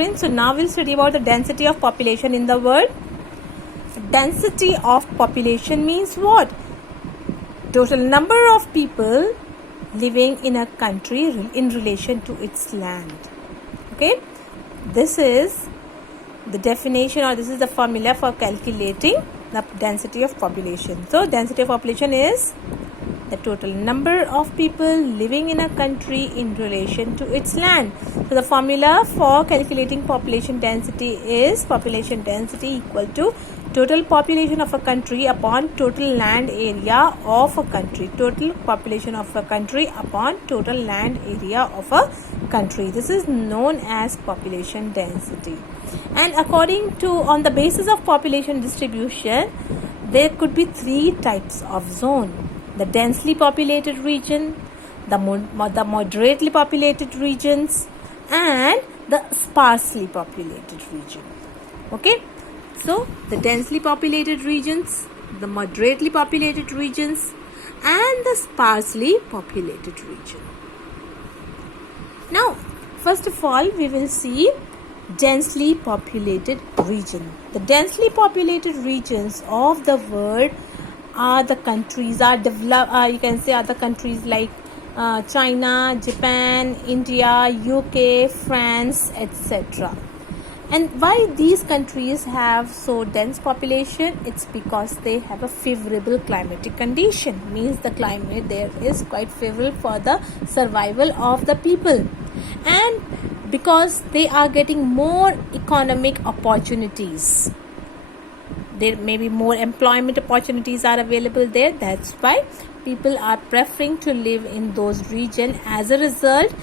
students. So now we'll study about the density of population in the world. Density of population means what? Total number of people living in a country in relation to its land. Okay, this is the definition, or this is the formula for calculating the density of population. So density of population is the total number of people living in a country in relation to its land. So the formula for calculating population density is population density equal to total population of a country upon total land area of a country. Total population of a country upon total land area of a country. This is known as population density. And according to, on the basis of population distribution, there could be three types of zone: the densely populated region, the moderately populated regions, and the sparsely populated region. Okay, so the densely populated regions, the moderately populated regions, and the sparsely populated region. Now, first of all, we will see densely populated region. The densely populated regions of the world are the countries, are developed, you can say, are the countries like China, Japan, India, UK, France, etc. And why these countries have so dense population? It's because they have a favorable climatic condition. Means the climate there is quite favorable for the survival of the people, and because they are getting more economic opportunities. There may be more employment opportunities are available there. That's why people are preferring to live in those regions. As a result,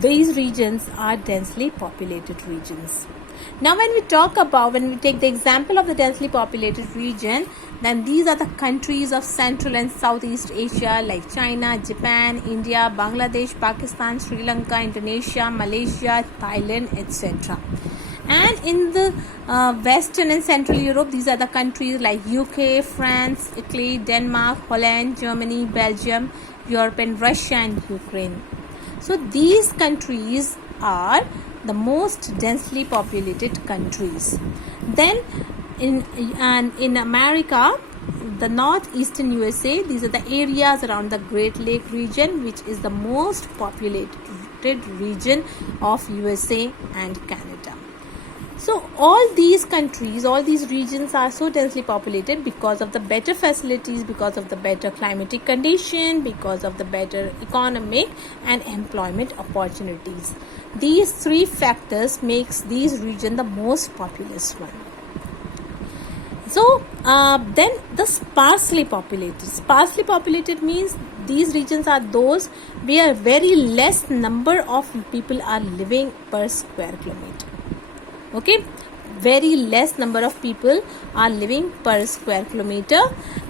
these regions are densely populated regions. Now when we take the example of the densely populated region, then these are the countries of Central and Southeast Asia like China, Japan, India, Bangladesh, Pakistan, Sri Lanka, Indonesia, Malaysia, Thailand, etc. And in the Western and Central Europe, these are the countries like UK, France, Italy, Denmark, Holland, Germany, Belgium, Europe, and Russia and Ukraine. So these countries are the most densely populated countries. Then in America, the northeastern USA, these are the areas around the Great Lake region, which is the most populated region of USA and Canada. So all these countries, all these regions are so densely populated because of the better facilities, because of the better climatic condition, because of the better economic and employment opportunities. These three factors makes these regions the most populous one. So then the sparsely populated. Sparsely populated means these regions are those where very less number of people are living per square kilometer. Okay, very less number of people are living per square kilometer,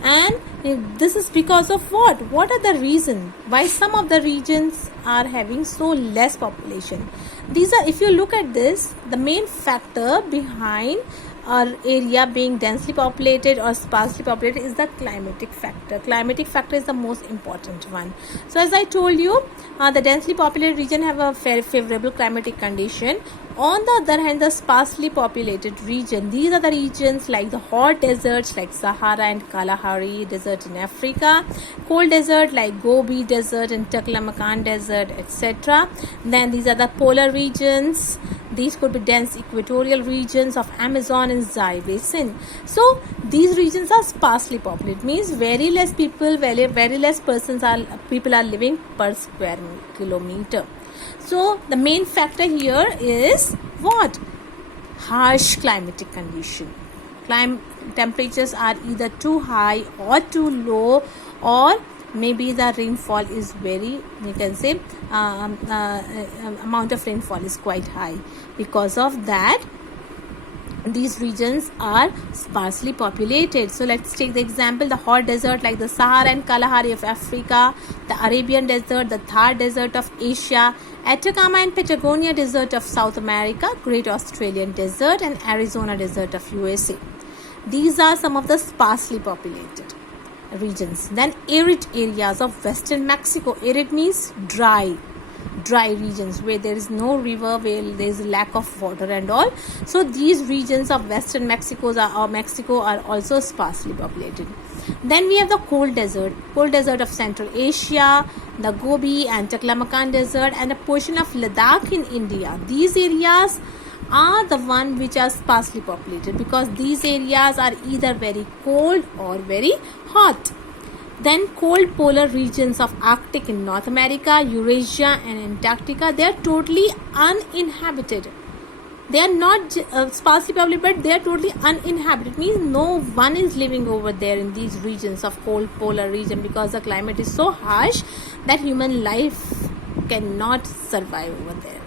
and this is because of what? What are the reasons why some of the regions are having so less population? These are, if you look at this, the main factor behind our area being densely populated or sparsely populated is the climatic factor. Climatic factor is the most important one. So as I told you, the densely populated region have a very favorable climatic condition. On the other hand, the sparsely populated region, these are the regions like the hot deserts like Sahara and Kalahari Desert in Africa, cold desert like Gobi Desert and Taklamakan Desert, etc. Then these are the polar regions. These could be dense equatorial regions of Amazon and Zai Basin. So these regions are sparsely populated, means very less people, very less people are living per square kilometer. So the main factor here is what? Harsh climatic condition. Temperatures are either too high or too low, or maybe the rainfall is very, you can say, amount of rainfall is quite high. Because of that, these regions are sparsely populated. So let's take the example, the hot desert like the Sahara and Kalahari of Africa, the Arabian Desert, the Thar Desert of Asia, Atacama and Patagonia Desert of South America, Great Australian Desert, and Arizona Desert of USA. These are some of the sparsely populated regions. Then arid areas of western Mexico. Arid means dry. dry regions where there is no river, where there is lack of water and all. So these regions of western Mexico are also sparsely populated. Then we have the cold desert of Central Asia, the Gobi and Taklamakan desert, and a portion of Ladakh in India. These areas are the one which are sparsely populated because these areas are either very cold or very hot. Then cold polar regions of Arctic in North America, Eurasia and Antarctica, they are totally uninhabited. They are not sparsely populated, but they are totally uninhabited. Means no one is living over there in these regions of cold polar region because the climate is so harsh that human life cannot survive over there.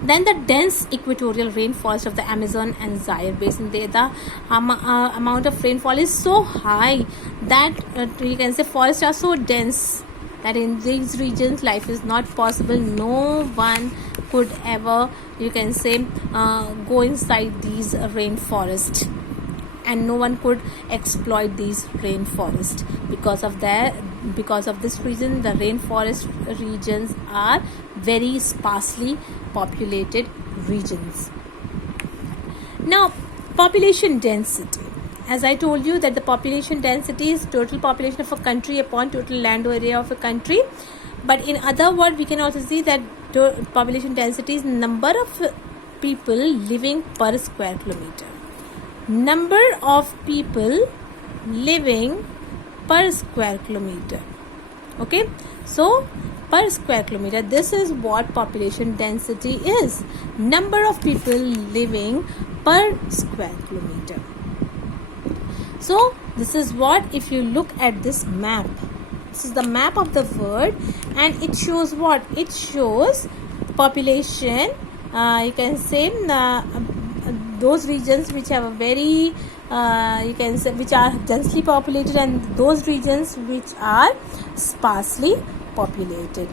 Then the dense equatorial rainforest of the Amazon and Zaire basin, the amount of rainfall is so high that you can say forests are so dense that in these regions life is not possible. No one could ever, you can say, go inside these rainforests, and no one could exploit these rainforests. Because of this reason, the rainforest regions are very sparsely populated regions. Now, population density. As I told you that the population density is total population of a country upon total land area of a country. But in other words, we can also see that population density is number of people living per square kilometer. Number of people living per square kilometer. Okay, so per square kilometer, this is what population density is. Number of people living per square kilometer. So this is what, if you look at this map, this is the map of the world, and it shows what? It shows population, you can say those regions which have a very you can say which are densely populated, and those regions which are sparsely populated.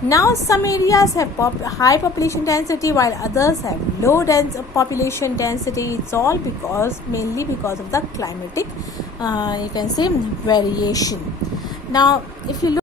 Now some areas have high population density while others have low population density. It's all mainly because of the climatic you can say variation. Now if you look